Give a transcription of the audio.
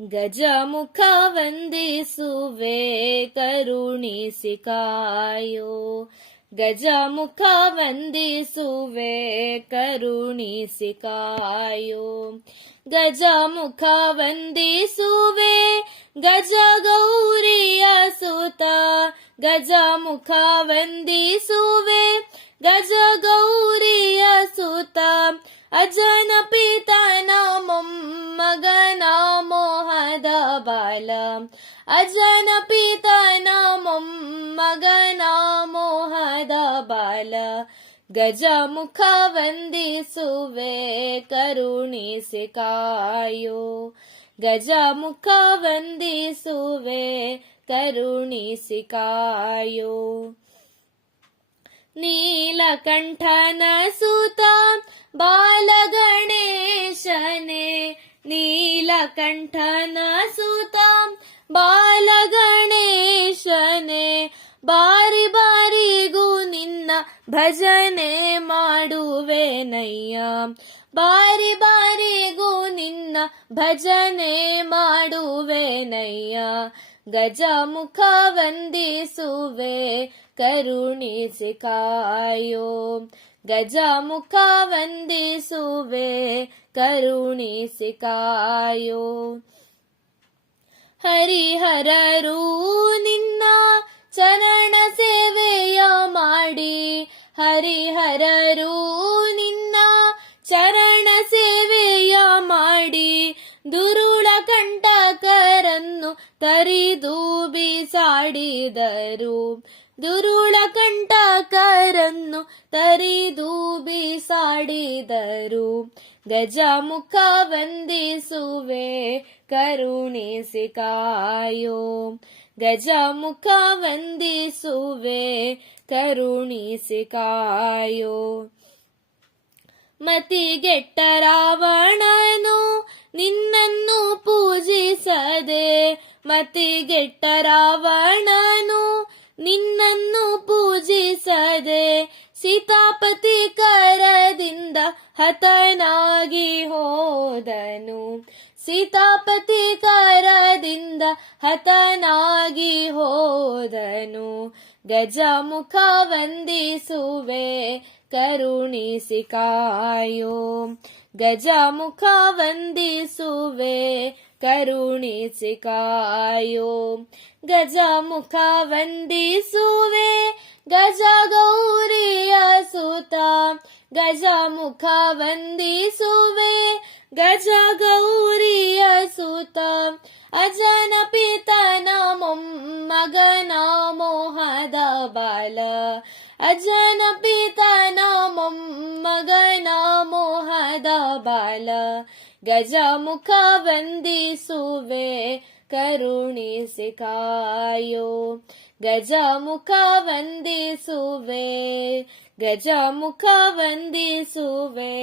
ಗಜಮುಖ ವಂದಿಸುವೆ ಕರುಣಿಸಿ ಕಾಯೋ. ಗಜಮುಖ ವಂದಿಸುವೆ ಕರುಣಿಸಿ ಕಾಯೋ. ಗಜಮುಖ ವಂದಿಸುವೆ ಗಜ ಗೌರಿಯ ಸುತ. ಗಜಮುಖ ವಂದಿಸುವೆ ಗಜ ಗೌರಿಯ ಸುತ. ಅಜನ ಪಿತನ ಮೊಮ್ಮಗನ ಮೋಹದ ಬಾಲ. ಅಜನ ಪಿತನ ಮೊಮ್ಮಗನ ಮೋಹದ ಬಾಲ. ಗಜಮುಖ ವಂದಿಸುವೆ ಕರುಣಿಸಿ ಕಾಯೋ. ಗಜಮುಖ ವಂದಿಸುವೆ ಕರುಣಿಸಿ ಕಾಯೋ. ನೀಲಕಂಠನ ಸುತ ಬಾಲಗಣೇಶನೇ. ನೀಲಕಂಠನ ಸುತ ಬಾಲಗಣೇಶನೇ. ಬಾರಿ ಬಾರಿಗೂ ನಿನ್ನ ಭಜನೆ ಮಾಡುವೆನಯ್ಯ. ಬಾರಿ ಬಾರಿಗೂ ನಿನ್ನ ಭಜನೆ ಮಾಡುವೆನಯ್ಯ. ಗಜಮುಖ ವಂದಿಸುವೆ ಕರುಣಿಸಿ ಕಾಯೋ. ಗಜಮುಖ ವಂದಿಸುವೆ ಕರುಣಿಸಿ ಕಾಯೋ. ಹರಿಹರರು ನಿನ್ನ ಚರಣ ಸೇವೆಯ ಮಾಡಿ. ಹರಿಹರರು ನಿನ್ನ ಚರಣ ಸೇವೆಯ ಮಾಡಿ. ದುರುಳ ಕಂಟಕರನ್ನು ತರಿದು ಬೀಸಾಡಿದರು. ದುರುಳ ಕಂಟಕರನ್ನು ತರಿದು ಬೀಸಾಡಿದರು. ಗಜಮುಖ ವಂದಿಸುವೆ ಕರುಣಿಸಿ ಕಾಯೋ. ಗಜಮುಖ ವಂದಿಸುವೆ ಕರುಣಿಸಿ ಕಾಯೋ. ಮತಿಗೆಟ್ಟ ರಾವಣನು ನಿನ್ನನ್ನು ಪೂಜಿಸದೆ. ಮತಿಗೆಟ್ಟ ರಾವಣನು ನಿನ್ನನ್ನು ಪೂಜಿಸದೆ. ಸೀತಾಪತಿ ಕರದಿಂದ ಹತನಾಗಿ ಹೋದನು. ಸೀತಾಪತಿ ಕರದಿಂದ ಹತನಾಗಿ ಹೋದನು. ಗಜಮುಖ ವಂದಿಸುವೆ ಕರುಣಿಸಿ ಕಾಯೋ. ಗಜಮುಖ ವಂದಿಸುವೆ ಕರುಣಿಸಿ ಕಾಯೋ. ಗಜಮುಖ ವಂದಿಸುವೆ ಗಜ ಗೌರಿಯ ಸುತ. ಗಜಮುಖ ವಂದಿಸುವೆ ಗಜ ಗೌರಿಯ ಸುತ. ಅಜನ ಪಿತನ ಮೊಮ್ಮಗನ ಮೋಹದ ಬಾಲ. ಅಜನ ಪಿತನ ಮೊಮ್ಮಗನ ಮೋಹದ ಬಾಲ. ಗಜಮುಖ ವಂದಿಸುವೆ ಕರುಣಿಸಿ ಕಾಯೋ. ಗಜಮುಖ ವಂದಿಸುವೆ. ಗಜಮುಖ ವಂದಿಸುವೆ